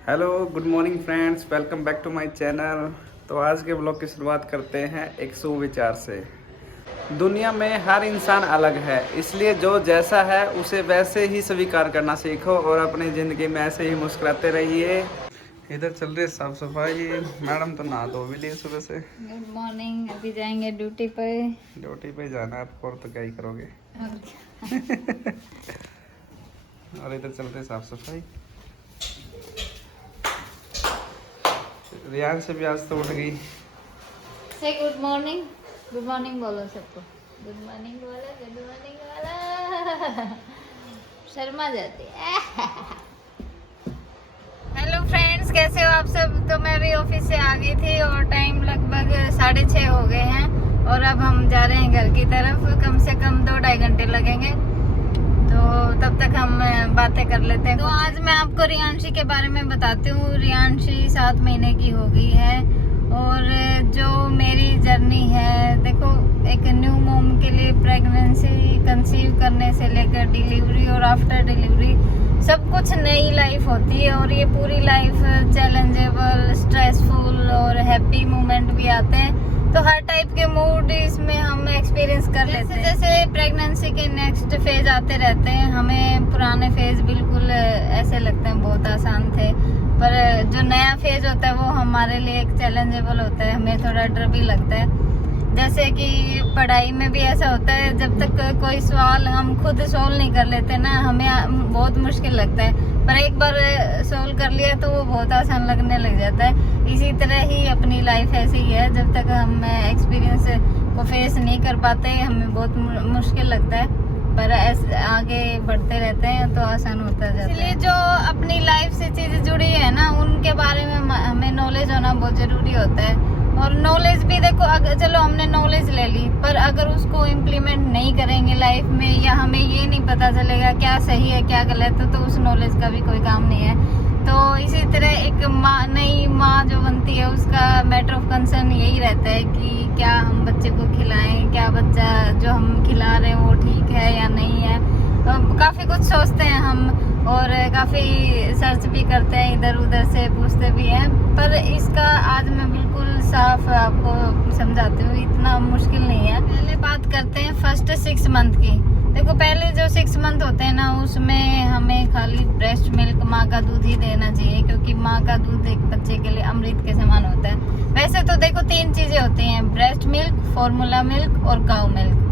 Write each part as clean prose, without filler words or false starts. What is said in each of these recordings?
Hello good morning friends, welcome back to my channel. तो आज के ब्लॉग की शुरुआत करते हैं एक सुविचार से। दुनिया में हर इंसान अलग है, इसलिए जो जैसा है उसे वैसे ही स्वीकार करना सीखो और अपनी ज़िंदगी में ऐसे ही मुस्कुराते रहिए। इधर चल रही है साफ सफाई। मैडम तो नहा धो भी लिए सुबह से। Good morning. अभी जाएंगे ड्यूटी पे। ड्यूटी पे जाना है आपको, और तो क्या ही करोगे। और इधर चलते हैं साफ सफाई। रियान से भी आज तो उठ गई। से गुड मॉर्निंग। गुड मॉर्निंग बोलो सबको। गुड मॉर्निंग बोलो, गुड मॉर्निंग बोलो। शर्मा जाती है। हेलो फ्रेंड्स, कैसे हो आप सब। तो मैं भी ऑफिस से आ गई थी और टाइम लगभग 6:30 हो गए हैं और अब हम जा रहे हैं घर की तरफ। कम से कम 2-2.5 घंटे लगेंगे, तो तब तक हम बातें कर लेते हैं। तो आज मैं आपको रियांशी के बारे में बताती हूँ। रियांशी 7 महीने की हो गई है और जो मेरी जर्नी है, देखो एक न्यू मॉम के लिए प्रेगनेंसी, कंसीव करने से लेकर डिलीवरी और आफ्टर डिलीवरी सब कुछ नई लाइफ होती है। और ये पूरी लाइफ चैलेंजेबल, स्ट्रेसफुल और हैप्पी मोमेंट भी आते हैं। तो हर टाइप के मूड इसमें हम एक्सपीरियंस कर लेते हैं। जैसे प्रेगनेंसी के नेक्स्ट फेज आते रहते हैं, हमें पुराने फेज बिल्कुल ऐसे लगते हैं बहुत आसान थे, पर जो नया फेज होता है वो हमारे लिए एक चैलेंजेबल होता है। हमें थोड़ा डर भी लगता है। जैसे कि पढ़ाई में भी ऐसा होता है, जब तक कोई सवाल हम खुद सोल्व नहीं कर लेते ना, हमें बहुत मुश्किल लगता है, पर एक बार सोल्व कर लिया तो वो बहुत आसान लगने लग जाता है। इसी तरह ही अपनी लाइफ ऐसी ही है, जब तक हम एक्सपीरियंस को फेस नहीं कर पाते हमें बहुत मुश्किल लगता है, पर ऐसे आगे बढ़ते रहते हैं तो आसान होता जाता है। इसलिए जो अपनी लाइफ से चीज़ें जुड़ी है ना, उनके बारे में हमें नॉलेज होना बहुत ज़रूरी होता है। और नॉलेज भी देखो, अगर चलो हमने नॉलेज ले ली, पर अगर उसको इम्प्लीमेंट नहीं करेंगे लाइफ में, या हमें ये नहीं पता चलेगा क्या सही है क्या गलत है, तो उस नॉलेज का भी कोई काम नहीं है। तो इसी तरह एक माँ, नई माँ जो बनती है, उसका मैटर ऑफ कंसर्न यही रहता है कि क्या हम बच्चे को खिलाएं, क्या बच्चा जो हम खिला रहे हैं वो ठीक है या नहीं है। तो काफ़ी कुछ सोचते हैं हम और काफ़ी सर्च भी करते हैं, इधर उधर से पूछते भी हैं। पर इसका आज मैं बिल्कुल साफ आपको समझाती हूँ, इतना मुश्किल नहीं है। पहले बात करते हैं फर्स्ट 6 मंथ की। देखो पहले जो 6 मंथ होते हैं ना, उसमें हमें खाली ब्रेस्ट मिल्क, माँ का दूध ही देना चाहिए, क्योंकि माँ का दूध एक बच्चे के लिए अमृत के समान होता है। वैसे तो देखो 3 चीज़ें होती हैं, ब्रेस्ट मिल्क, फॉर्मूला मिल्क और काऊ मिल्क।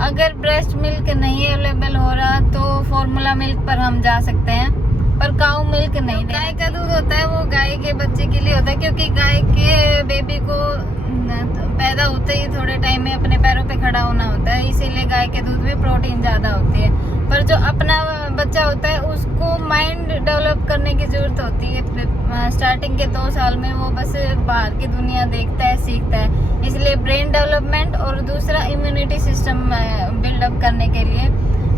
अगर ब्रेस्ट मिल्क नहीं अवेलेबल हो रहा तो फॉर्मूला मिल्क पर हम जा सकते हैं, पर काऊ मिल्क नहीं। गाय का दूध होता है वो गाय के बच्चे के लिए होता है, क्योंकि गाय के बेबी को पैदा होते ही थोड़े टाइम में अपने पैरों पे खड़ा होना होता है, इसीलिए गाय के दूध में प्रोटीन ज़्यादा होती है। पर जो अपना बच्चा होता है उसको माइंड डेवलप करने की ज़रूरत होती है। स्टार्टिंग के 2 साल में वो बस बाहर की दुनिया देखता है, सीखता है, इसलिए ब्रेन डेवलपमेंट और दूसरा इम्यूनिटी सिस्टम बिल्डअप करने के लिए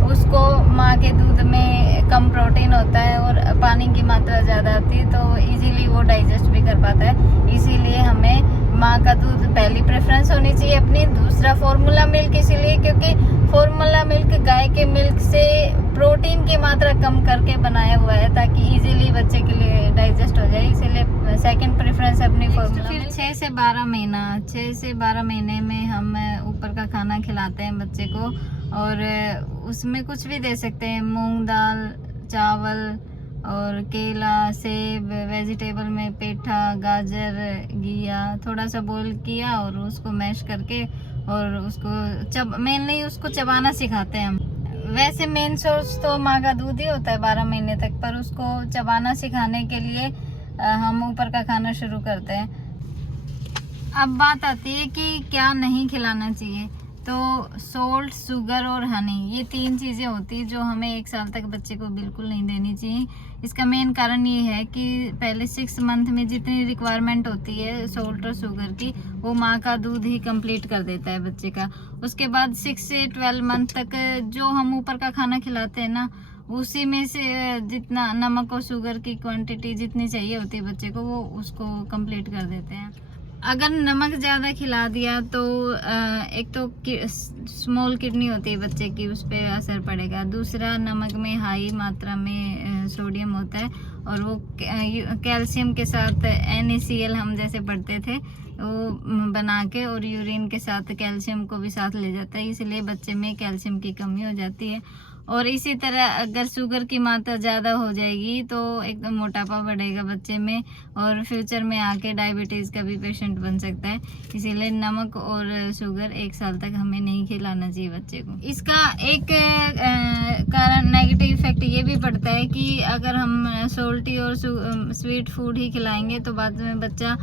उसको माँ के दूध में कम प्रोटीन होता है और पानी की मात्रा ज़्यादा आती है, तो इजीली वो डाइजेस्ट भी कर पाता है। इसीलिए हमें माँ का दूध पहली प्रेफरेंस होनी चाहिए अपनी। दूसरा फॉर्मूला मिल्क, इसीलिए क्योंकि फॉर्मूला मिल्क गाय के मिल्क से प्रोटीन की मात्रा कम करके बनाया हुआ है, ताकि इजीली बच्चे के लिए डाइजेस्ट हो जाए, इसीलिए सेकंड प्रेफरेंस है अपनी फॉर्मूला। फिर 6 से 12 महीना, 6 से 12 महीने में हम ऊपर का खाना खिलाते हैं बच्चे को, और उसमें कुछ भी दे सकते हैं, मूंग दाल, चावल और केला, सेब, वेजिटेबल में पेठा, गाजर, घिया, थोड़ा सा बॉईल किया और उसको मैश करके, और उसको मेनली उसको चबाना सिखाते हैं हम। वैसे मेन सोर्स तो माँ का दूध ही होता है 12 महीने तक, पर उसको चबाना सिखाने के लिए हम ऊपर का खाना शुरू करते हैं। अब बात आती है कि क्या नहीं खिलाना चाहिए। तो सोल्ट, शुगर और हनी, ये 3 चीज़ें होती हैं जो हमें 1 साल तक बच्चे को बिल्कुल नहीं देनी चाहिए। इसका मेन कारण ये है कि पहले 6 मंथ में जितनी रिक्वायरमेंट होती है सोल्ट और शुगर की, वो माँ का दूध ही कंप्लीट कर देता है बच्चे का। उसके बाद 6 से 12 मंथ तक जो हम ऊपर का खाना खिलाते हैं ना, उसी में से जितना नमक और शुगर की क्वांटिटी जितनी चाहिए होती है बच्चे को, वो उसको कंप्लीट कर देते हैं। अगर नमक ज़्यादा खिला दिया तो एक तो स्मॉल किडनी होती है बच्चे की, उस पर असर पड़ेगा। दूसरा, नमक में हाई मात्रा में सोडियम होता है, और वो कैल्शियम के साथ NaCl हम जैसे पढ़ते थे वो बना के, और यूरिन के साथ कैल्शियम को भी साथ ले जाता है, इसलिए बच्चे में कैल्शियम की कमी हो जाती है। और इसी तरह अगर शुगर की मात्रा ज़्यादा हो जाएगी तो एकदम मोटापा बढ़ेगा बच्चे में, और फ्यूचर में आके डायबिटीज़ का भी पेशेंट बन सकता है। इसीलिए नमक और शुगर 1 साल तक हमें नहीं खिलाना चाहिए बच्चे को। इसका एक कारण नेगेटिव इफेक्ट ये भी पड़ता है कि अगर हम सोल्टी और स्वीट फूड ही खिलाएंगे तो बाद में बच्चा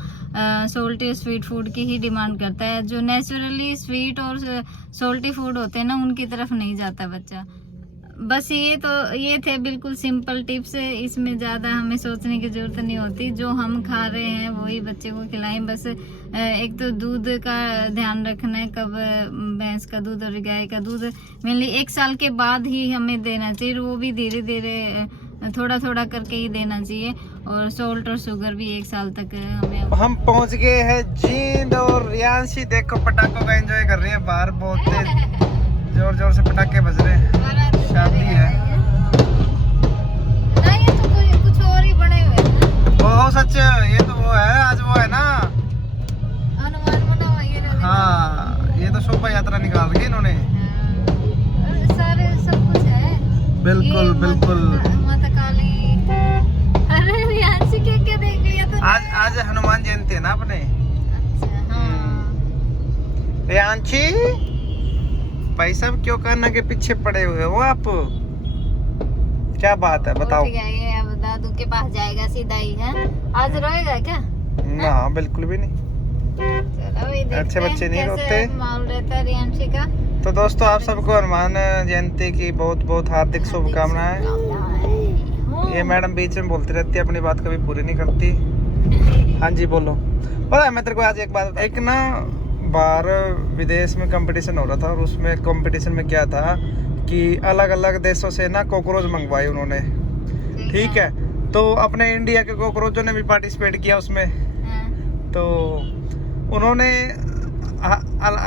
सोल्टी और स्वीट फूड की ही डिमांड करता है। जो नेचुरली स्वीट और सोल्टी फूड होते हैं ना, उनकी तरफ नहीं जाता बच्चा। बस ये थे बिल्कुल सिंपल टिप्स। इसमें ज़्यादा हमें सोचने की ज़रूरत नहीं होती, जो हम खा रहे हैं वही बच्चे को खिलाएं। बस एक तो दूध का ध्यान रखना है, कब भैंस का दूध और गाय का दूध मेनली 1 साल के बाद ही हमें देना चाहिए, वो भी धीरे धीरे थोड़ा थोड़ा करके ही देना चाहिए। और सॉल्ट और शुगर भी 1 साल तक हमें। हम पहुंच गए हैं जींद, और रियांशी देखो पटाखों का एंजॉय कर रही है। बाहर बहुत तेज जोर जोर से पटाखे बज रहे हैं, शादी है। नहीं, ये तो कुछ और ही बने हुए हैं। ओह सच, ये तो वो है, आज वो है ना हनुमान बना हुआ ये। हाँ, ये तो शोभा यात्रा निकाल रही है इन्होंने। सारे सब कुछ है। बिल्कुल बिल्कुल। माता काली। अरे रियांशी क्या देख लिया तो। आज हनुमान जयंती है ना अपने। अच्छा हाँ। रियांशी भाई साहब क्यों कान्हा के पीछे पड़े हुए हो आप? क्या बात है बताओ। उठ गया ये, अब दादू के पास जाएगा सीधा ही है। आज रोएगा क्या? ना बिल्कुल भी नहीं। चलो वही देखते अच्छे बच्चे नहीं कैसे रोते। माहौल रहता है रियांशी का। तो दोस्तों, आप सबको हनुमान जयंती की बहुत बहुत हार्दिक शुभकामनाएं। ये मैडम बीच में बोलती रहती है, अपनी बात कभी पूरी नहीं करती। हाँ जी बोलो। पता है मैं तेरे को आज एक बात, एक ना बाहर विदेश में कंपटीशन हो रहा था, और उसमें कंपटीशन में क्या था कि अलग अलग देशों से ना कॉकरोच मंगवाए उन्होंने। ठीक है, तो अपने इंडिया के कॉकरोचों ने भी पार्टिसिपेट किया उसमें। तो उन्होंने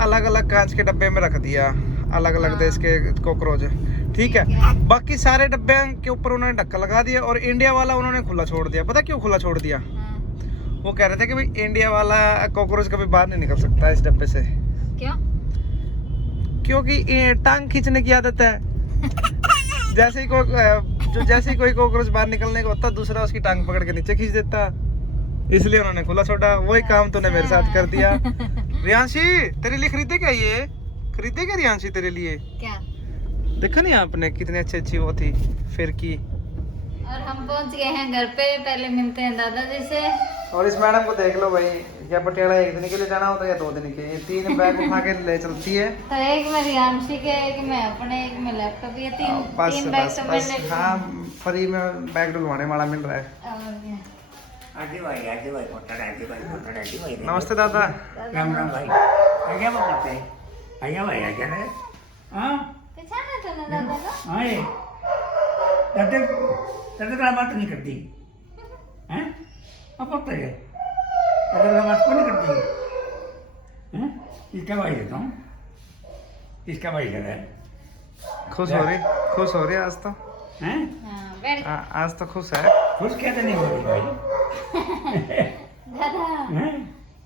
अलग अलग कांच के डब्बे में रख दिया अलग अलग देश के कॉकरोच। ठीक है, बाकी सारे डब्बे के ऊपर उन्होंने ढक्कन लगा दिया, और इंडिया वाला उन्होंने खुला छोड़ दिया। पता क्यों खुला छोड़ दिया? वो कह रहे थे कि भाई इंडिया वाला कॉकरोच कभी बाहर नहीं निकल सकता इस डब्बे से। क्यों? क्योंकि टांग खींचने की आदत है। जैसे ही कोई कॉकरोच बाहर निकलने को होता, दूसरा उसकी टांग पकड़ के नीचे खींच देता, इसलिए उन्होंने खुला छोड़ा। वही काम तूने मेरे साथ कर दिया। रियांशी तेरे लिए खरीदे क्या? ये खरीदे क्या रियांशी तेरे लिए? क्या? देखा नहीं आपने कितनी अच्छी वो थी फिर की। और हम पहुंच गए हैं घर पे। पहले मिलते हैं दादाजी से। और इस मैडम को देख लो भाई, या पटियाला 1 दिन के लिए जाना होता है या 2 दिन के, ये 3 बैग उठा के ले चलती है। तो एक में रियांशी के, एक में अपने, एक में लैपटॉप, ये तीन बैग बस तो बस मैंने। हाँ, फ्री में बैग डुलवाने वाला मिल रहा है। और क्या? नमस्ते दादा। राम राम भाई। आज्ञा मत करते आज्ञा भाई आज्ञा ने हाँ पहचाना था ना दादा को? हाँ ये तब तक बात नहीं करती हैं? अब पता है तब तक बात कौन नहीं करती हैं? इसका भाई देता हूँ, इसका भाई कर रहा है। खुश हो रही आज तो हैं? हाँ बैठ। आज तो खुश है। खुश कहते नहीं हो रही भाई। दादा, हैं?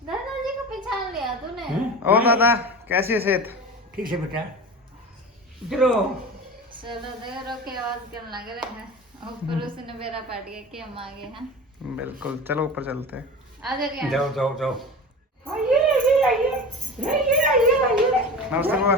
दादाजी को पहचान लिया तूने? हैं? और दादा कैसी है सेहत? ठीक से बेटा चलो। चलो देखो के आवाज करने लग रहे हैं। ऊपर उसने मेरा पाट गया कि हम आ गए हैं। बिल्कुल, चलो ऊपर चलते हैं। आ जा रियांशी। जाओ जाओ जाओ। नमस्ते बुआ।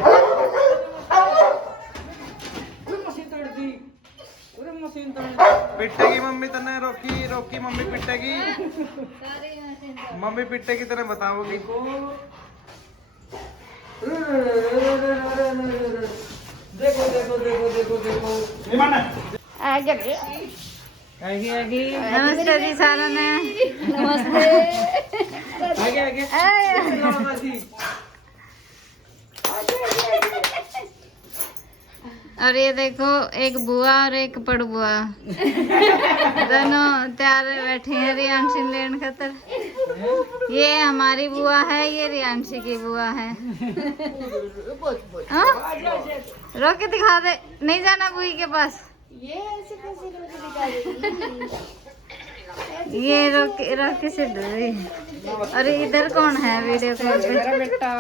पिटेगी मम्मी तने, रोकी मम्मी पिटेगी। सारी मशीन तो। मम्मी पिटेगी तने बताओगी। देखो आ जा नमस्ते जी सारा ने। नमस्ते। और ये देखो एक बुआ और एक पड़ बुआ दोनों तैयार बैठे हैं रियांशी लेने खातर। ये हमारी बुआ है, ये रियांशी की बुआ है। हाँ? रोक के दिखा दे, नहीं जाना बुई के पास। ये रोके से डरी। और इधर कौन है वीडियो कॉल पे? मेरा बेटा।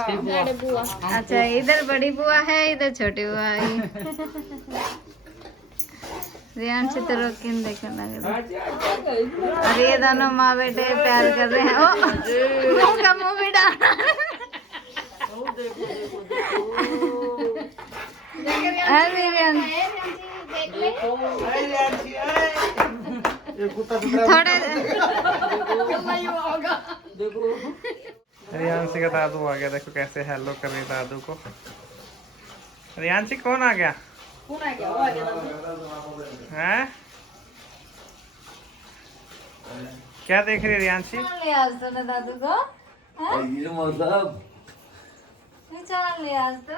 अच्छा, इधर बड़ी बुआ है, इधर छोटी बुआ है। रियान से तो रोक के देखने लग रहा। और ये दोनों माँ बेटे प्यार कर रहे हैं। ओ मुंह का मुंह भी डाल। अरे रियान थोड़े रियांशी का दादू आ गया, देखो कैसे हेलो कर रही दादू को। रियांशी कौन आ गया? हैं? क्या देख रही है रियांशी? आज तो ना दादू को चल ले आज तो।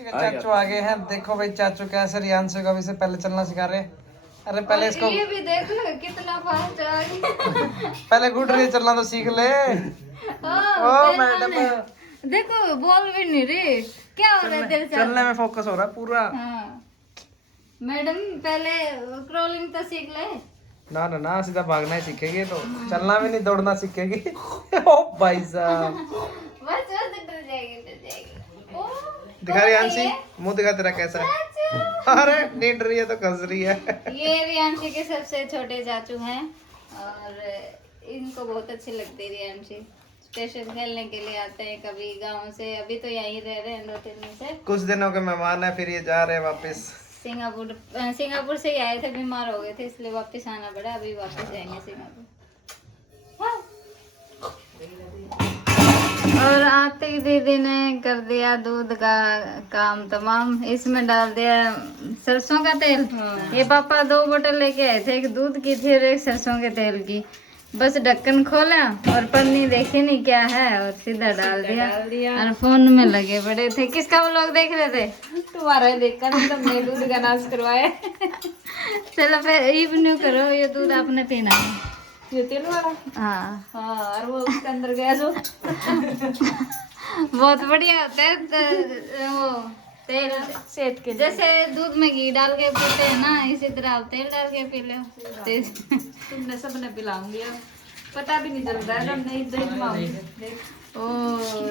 चाचू आ गए हैं, देखो भाई चाचू कैसे रियांशी को अभी से पहले चलना सिखा रहे हैं। अरे पहले इसको ये भी देख कितना फास्ट आ गया। पहले गुडरी चलना तो सीख ले। ओ मैडम, देखो बोल भी नहीं रही, क्या हो रहा है तेरे साथ? चलने में फोकस हो रहा है पूरा। हाँ मैडम, पहले क्रॉलिंग तो सीख ले। ना ना ना, सीधा भागना ही सीखेगी तो चलना भी नहीं, दौड़ना सीखेगी। ओ भाई साहब, बस डर जाएगी डर जाएगी। ओ, दिखा रियांशी, मुंह दिखा तेरा कैसा है। अरे नहीं डर रही है तो हंस रही है। ये रियांशी के सबसे छोटे चाचू हैं और इनको बहुत अच्छी लगती है रियांशी। स्पेशल खेलने के लिए आते हैं कभी गांव से, अभी तो यहीं रह रहे हैं 2-3 दिन से। कुछ दिनों के मेहमान है, फिर ये जा रहे हैं वापस। सिंगापुर से ही आए थे, बीमार हो गए थे इसलिए वापस आना पड़ा। अभी वापस जाएंगे सिंगापुर। और आते ही दीदी ने कर दिया दूध का काम तमाम। इसमें डाल दिया सरसों का तेल। ये पापा 2 बोतल लेके आए थे, एक दूध की थी और एक सरसों के तेल की। बस ढक्कन खोला और पन्नी देखी नहीं क्या है और सीधा डाल दिया। और फोन में लगे पड़े थे। किसका व्लॉग देख रहे थे? तुम्हारा देखकर तुमने दूध का नाश करवाया। चलो फिर इवन्यू करो, ये दूध आपने पीना है। ये तेल वाला? हाँ हाँ, और वो उसके अंदर गया जो बहुत बढ़िया होता है वो तेल सेहत के। जैसे दूध में घी डाल के पीते हैं ना, इसी तरह आप तेल डाल के पी लो। तुमने सबने पिलाऊंगी, अब पता भी नहीं चलता है। तुमने ओ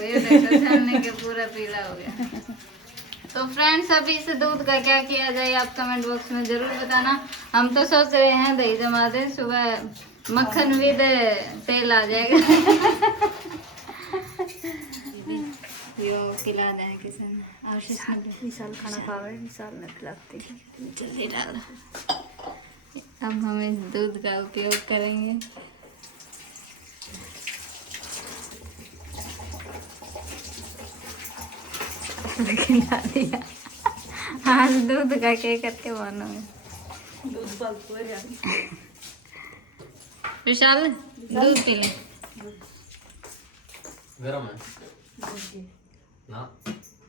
ये देखो छानने के पूरा पीला हो गया। तो फ्रेंड्स, अभी इस दूध का क्या किया जाए आप कमेंट बॉक्स में जरूर बताना। हम तो सोच रहे हैं दही जमा दें, सुबह मक्खन विद तेल आ जाएगा। यो खिला दें किसी ने। आशीष ने विशाल खाना खावे, विशाल ने खिलाती। जल्दी डाल। अब हम इस दूध का उपयोग करेंगे। खिला दिया। आज दूध का के करके बनोगे? विशाल दूध पी ले। गरम है ना?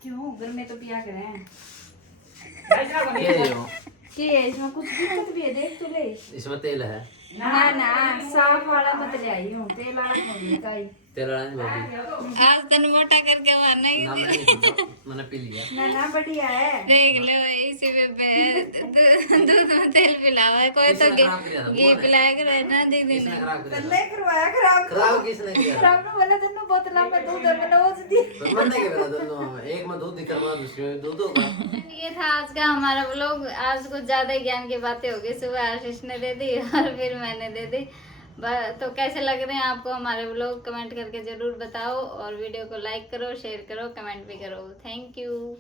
क्यों घर में तो पिया करें। ये इसमें कुछ दिक्कत भी है, देख तो ले। इसमें तेल है ना ना, साफ वाला मत ले आई हूँ, तेल वाला कौन लेता है? तेल वाला नहीं भाभी, आज तन मोटा करके मारना ही ना मैंने नहीं पीता, मैंने पी लिया। ना ना बढ़िया है। देख लो इसी पे दूध में तेल पिलावा है। कोई तो घी पिलाया कर ना दीदी किसने ने। खराब किया? नहीं करवाया खराब किसने किया? सामने बोला तन्नू बोतल में दूध और मैंने वो दी। तो मैंने क्या करा दोनों में? एक में दूध दिखा, दूसरे में दूध होगा। ये था आज का हमारा व्लॉग। आज कुछ ज्यादा ही ज्ञान की बातें हो गई। सुबह आशीष ने दे दी और फिर मैंने दे दी। तो कैसे लग रहे हैं आपको हमारे व्लॉग, कमेंट करके जरूर बताओ। और वीडियो को लाइक करो, शेयर करो, कमेंट भी करो। Thank you.